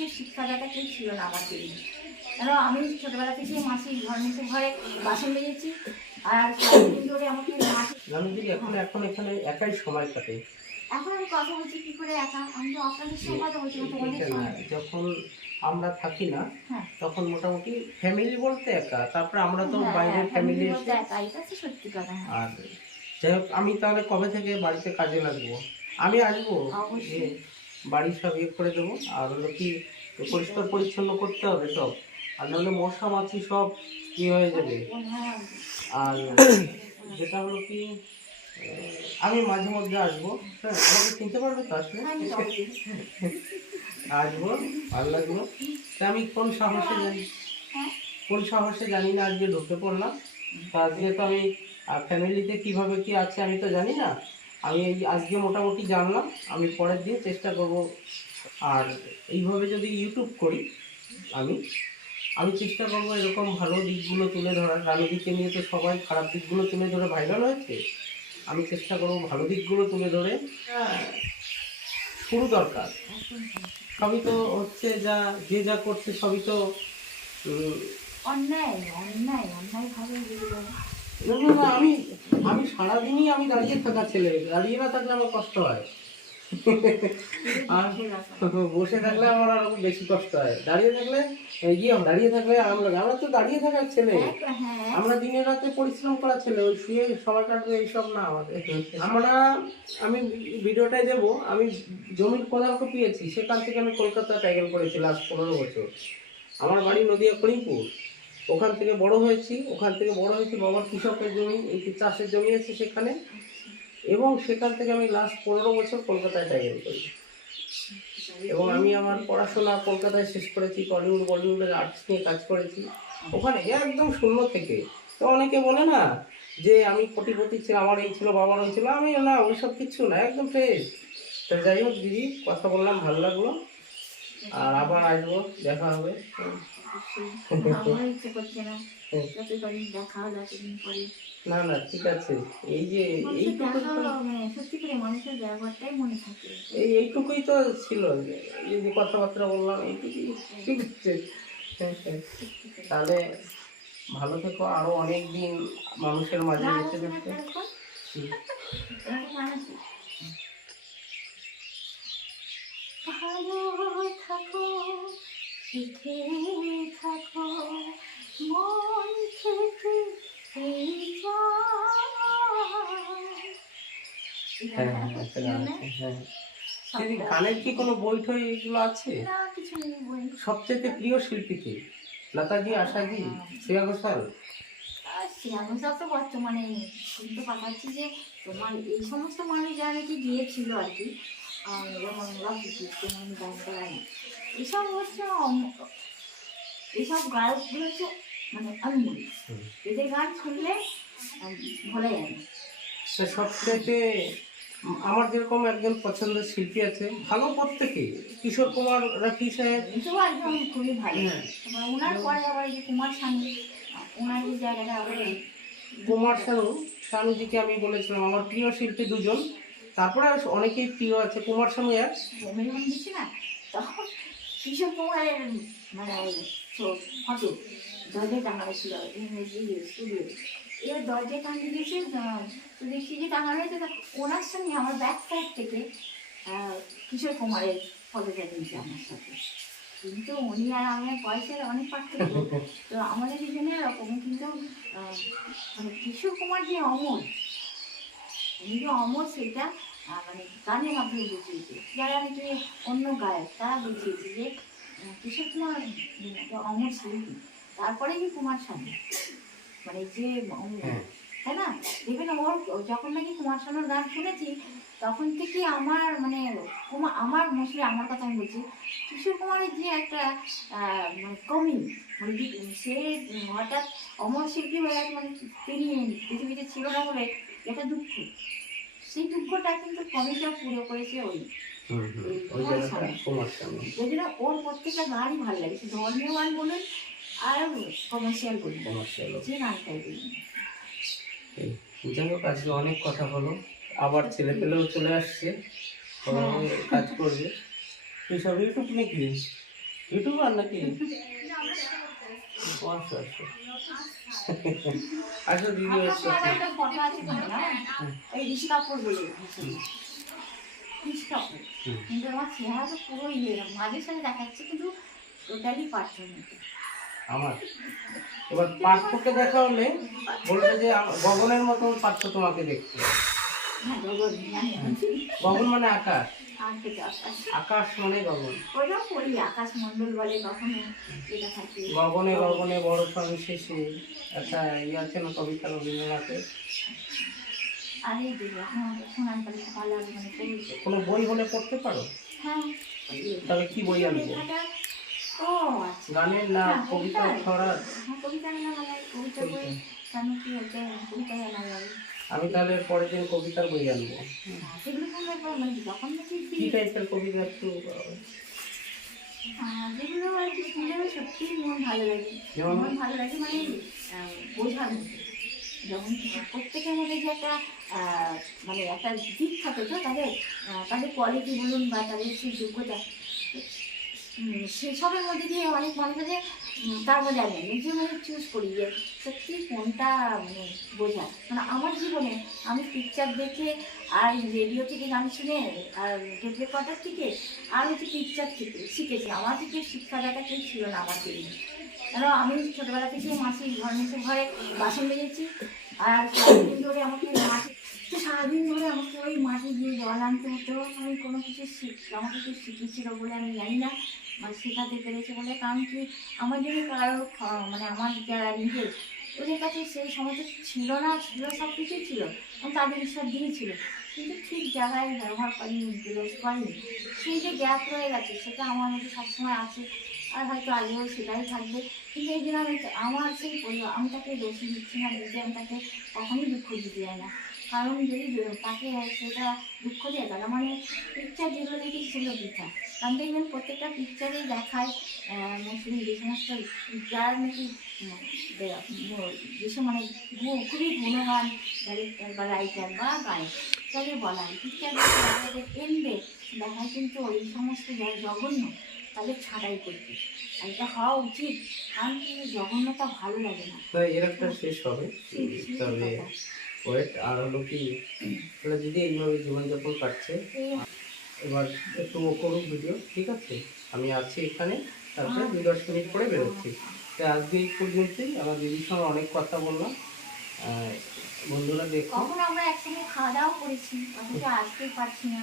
সঙ্গীতের শিক্ষাদাতা কেউ ছিল না আমার জন্য। কারণ আমি ছোটবেলা থেকেই মাসির মেসে ঘরে বাসন বেজেছি, আর সারাদিন ধরে আমাকে এখন এখন এখানে একাই সময় কাটে। এখন আমি কথা বলছি কি করে একা, আমি তো আপনাদের সঙ্গে কথা বলছি তোমাদের সঙ্গে। যখন আমরা থাকি না তখন মোটামুটি ফ্যামিলি বলতে একা, তারপরে আমরা তো বাইরের ফ্যামিলি এসে একা, এটা তো সত্যি কথা। আর যাই হোক, আমি তাহলে কবে থেকে বাড়িতে কাজে লাগবো? আমি আসবো, বাড়ি সব ইয়ে করে দেবো, আর হলো কি পরিষ্কার পরিচ্ছন্ন করতে হবে সব, আর নাহলে মশা মাছি সব ইয়ে হয়ে যাবে। আর যেটা হলো কি আমি মাঝে মধ্যে আসবো, হ্যাঁ, আমাকে চিনতে পারবে তো আসলে? আসবো, ভালো লাগলো। তা আমি কোন সাহসে জানি না আজকে ঢুকে পড়লাম। তা আজকে তো আমি ফ্যামিলিতে কিভাবে কি আছে আমি তো জানি না, আমি আজকে মোটামুটি জানলাম। আমি পরের দিন চেষ্টা করব, আর এইভাবে যদি ইউটিউব করি আমি আমি চেষ্টা করবো এরকম ভালো দিকগুলো তুলে ধরার। রানুদিকে নিয়ে তো সবাই খারাপ দিকগুলো তুলে ধরে ভাইরাল হয়েছে, আমি চেষ্টা করবো ভালো দিকগুলো তুলে ধরে। শুরু দরকার, সবই তো হচ্ছে যা করছে সবই তো অন্যায় অন্যায় অন্যায় ভাবে। না, আমি সারাদিনই আমি দাঁড়িয়ে থাকা ছেলে, দাঁড়িয়ে না থাকলে আমার কষ্ট হয়, আর বসে থাকলে আমার আরো বেশি কষ্ট হয়। দাঁড়িয়ে থাকলে আমরা তো দাঁড়িয়ে থাকার ছেলে, আমরা দিনে রাতে পরিশ্রম করা ছেলে, ওই শুয়ে সময় কাটবে এইসব না আমাদের। আমি ভিডিওটাই দেবো, আমি জমির কোদালকে পেয়েছি, সেখান থেকে আমি কলকাতা টাইগেল করেছি লাস্ট 15 বছর। আমার বাড়ি নদিয়া করিমপুর, ওখান থেকে বড় হয়েছি বাবার কৃষকের জমি, এই চাষের জমি আছে সেখানে, এবং সেখান থেকে আমি লাস্ট 15 বছর কলকাতায় টাইগেল করি। এবং আমি আমার পড়াশোনা কলকাতায় শেষ করেছি, বলিউডের আর্টস নিয়ে কাজ করেছি ওখানে একদম শূন্য থেকে। তো অনেকে বলে না যে আমি কোটিপতি ছিলাম, আমার এই ছিল, বাবার ওই ছিল, আমি না ওইসব কিচ্ছু না, একদম ফ্রেশ। তো যাই হোক দিদি, কথা বললাম, ভালো লাগলো, আর আবার আসবো, দেখা হবে। না না ঠিক আছে, এই যে এইটুকুই তো ছিল, এই যে কথাবার্তা বললাম এইটুকুই, ঠিক আছে। তাহলে ভালো থেকো, আরো অনেক দিন মানুষের মাঝে যেতে দেখতে। ভালো থাকো, সুখে থাকো, মন থেকে গানের কি কোনো বই টই এগুলো আছে? সবচেয়ে প্রিয় শিল্পী কে? লতাজি, আশাজি, শ্রেয়া ঘোষাল? শ্রেয়া ঘোষাল তো বর্তমানে শুনতে পাঠাচ্ছি যে তোমার এই সমস্ত মানুষ যারা নাকি গিয়েছিল আর কি, এসব হচ্ছে এইসব গায়কগুলো হচ্ছে মানে আনমোল, এদের গান শুনলে ভোলা যায় না। সবচেয়ে আমার যেরকম একজন পছন্দের শিল্পী আছে, ভালো প্রত্যেকে, কিশোর কুমার, রাফি সাহেব, একদম খুবই ভালো। ওনার পরে আবার যে কুমার শানু, ওনার যে জায়গাটা কুমার শানুজিকে আমি বলেছিলাম আমার প্রিয় শিল্পী দুজন, তারপরে অনেকেই প্রিয় আছে। কুমার শানু এক দিচ্ছি না, তখন কিশোর কুমারের মানে ফটো দরজায় টাঙানো ছিল স্টুডিও, এবার দরজায় টাঙিয়ে দিয়েছে তো দেখছি যে টাঙানো হয়েছে, ওনার সঙ্গে আমার ব্যাক সাইড থেকে কিশোর কুমারের ফটোটা দিয়েছে আমার সাথে। কিন্তু উনি আর আমার বয়সের অনেক পার্থক্য, তো আমাদের এখানে এরকম, কিন্তু মানে কিশোর কুমার যে অমর, উনি যে অমর সেটা মানে গানের মাধ্যমে বুঝিয়েছে। যারা নাকি অন্য গায়ক তারা বুঝিয়েছে যে কিশোর কুমার অমর শিল্পী। তারপরে কি কুমার শানু, মানে যে তাই না, দেখবেন ওর যখন নাকি কুমার শানুর গান শুনেছি তখন থেকে আমার মানে আমার মোস্টলি আমার কথা আমি বলছি, কিশোর কুমারের যে একটা মানে কমি, মানে সে হঠাৎ অমর শিল্পী হয়ে গেছে, মানে তিনি পৃথিবীতে ছিল না বলে এটা দুঃখ, সেই দুঃখটা কিন্তু কমিটা পুরো করেছে ওই ওর প্রত্যেকটা গানই ভালো লাগে, সে ধর্মীয় গান বলুন আর কমার্শিয়াল বলুন, যে গানটাই বলুন। যাই হোক, আজকে অনেক কথা হলো, আবার ছেলে পেলেও চলে আসছে, কাজ করবে। তুই সব ইউটিউব নাকি? ইউটিউবার নাকি? ও আচ্ছা আচ্ছা। আচ্ছা দিদি আমার হচ্ছে তো একটা ফটো আছে তো না, এই ঋষি কাপুর বলে ঋষি কাপুর, কিন্তু আমার চেহারা তো পুরো ইয়ে মাঝে সাথে দেখাচ্ছে, কিন্তু টোটালি পার্থক্য নেই। আমার এবার পার্থক্য দেখা হলে বলবে যে গগনের মতন পার্থ তোমাকে দেখতে। হ্যাঁ গগন জানি। গগন মানে আকাশ, আর থেকে আকাশ, আকাশ মানে গগন। ওইটাও পড়ি, আকাশ মন্ডল বলে কখনো এটা থাকে। গগনে গগনে বড় শেষে একটা ইয়ে আছে না কবিতা রবীন্দ্রনাথের? আর এই যে এখন শোনান তাহলে ভালো হবে মানে পড়ি। কোনো বই হলে পড়তে পারো? হ্যাঁ তাহলে কি বই আনবো? লেখাটা, ও আচ্ছা, গানের না হ্যাঁ, কবিতা কবিতার? ছড়া? হ্যাঁ কবিতা আনা মানে কবিতা বই, কেন কি হচ্ছে কবিতায় আনা যাবে। আমি তাহলে পরের দিন কবিতার বই আনবো। সেগুলো কোনো ব্যাপার মানে যখন নাকি কি টাইপের কবিতা একটু? যেগুলো আর কি শুনলে সত্যিই মন ভালো লাগে, যেমন? মন ভালো লাগে মানে বোঝার মতো। যখন প্রত্যেকের মধ্যে যে একটা মানে একটা দিক থাকে তো তাদের, তাদের কোয়ালিটি বলুন বা তাদের সেই যোগ্যতা, সেসবের মধ্যে দিয়ে অনেক মানুষ আছে, তার মধ্যে আমি নিজে মানে চুজ করি যে সত্যি কোনটা মানে বোঝা। মানে আমার জীবনে আমি পিকচার দেখে আর রেডিও থেকে গান শুনে আর টেপ রেকর্ডার থেকে আর হচ্ছে পিকচার থেকে শিখেছি। আমার থেকে শিক্ষাদাতা কেউ ছিল না আমার জীবনে। কেন আমি ছোটোবেলা থেকে মাসির ঘর মেসের ঘরে বাসন বেজেছি, আর সারাদিন ধরে আমাকে মাটি, তো সারাদিন ধরে আমাকে ওই মাটি দিয়ে জল আনতে হতো। আমি কোনো কিছু আমাকে কেউ শিখিয়েছিল বলে আমি জানি না, মানে শেখাতে পেরেছে বলে। কারণ কি আমার জন্য কারো মানে আমার যারা নিজের ওদের কাছে সেই সময়টা ছিল না, ছিল সব কিছুই ছিল, তাদের ঈশ্বর দিয়েছিল, কিন্তু ঠিক জায়গায় ব্যবহার করেনি, ইউটিলাইজ করেনি। সেই যে গ্যাপ রয়ে গেছে সেটা আমার মধ্যে সবসময় আছে, আর হয়তো আগেও সেটাই থাকবে। কিন্তু এই জন্য আমি আমার সেই পরিবার, আমি তাকে দোষী দিচ্ছি না, দিতে আমি তাকে কখনোই দুঃখ দিতে যাই না। কারণ যদি তাকে সেটা দুঃখ দেয় তাহলে মানে পিকচার যেগুলো দেখি সেগুলো বৃথা। কারণ দেখবেন প্রত্যেকটা পিকচারেই দেখায় মুসলিম যে সমস্ত যারা নাকি যেসব মানে খুবই গুণবান ডাইরেক্টর বা রাইটার বা গায়ক, তাদের বলা হয় পিকচার তাদের এন্ডে দেখায় কিন্তু ওই সমস্ত যারা জঘন্য তাদের ছাড়াই করতে। আর এটা হওয়া উচিত, কারণ কি জঘন্যতা ভালো লাগে না। তো এর একটা শেষ হবে, তবে ওয়েট আর হলো কি, তাহলে যদি এইভাবে জীবনযাপন কাটছে, এবার একটু ও করুক ভিডিও, ঠিক আছে? আমি আছি এখানে, তারপরে 2-10 মিনিট পরে বেরোচ্ছি। তো আজকে এই পর্যন্তই। আমার দিদির সঙ্গে অনেক কথা বললাম। বন্ধুরা দেখো, কখন আমরা একসঙ্গে খাওয়া দাওয়া করেছি, অথচ আসতেই পারছি না।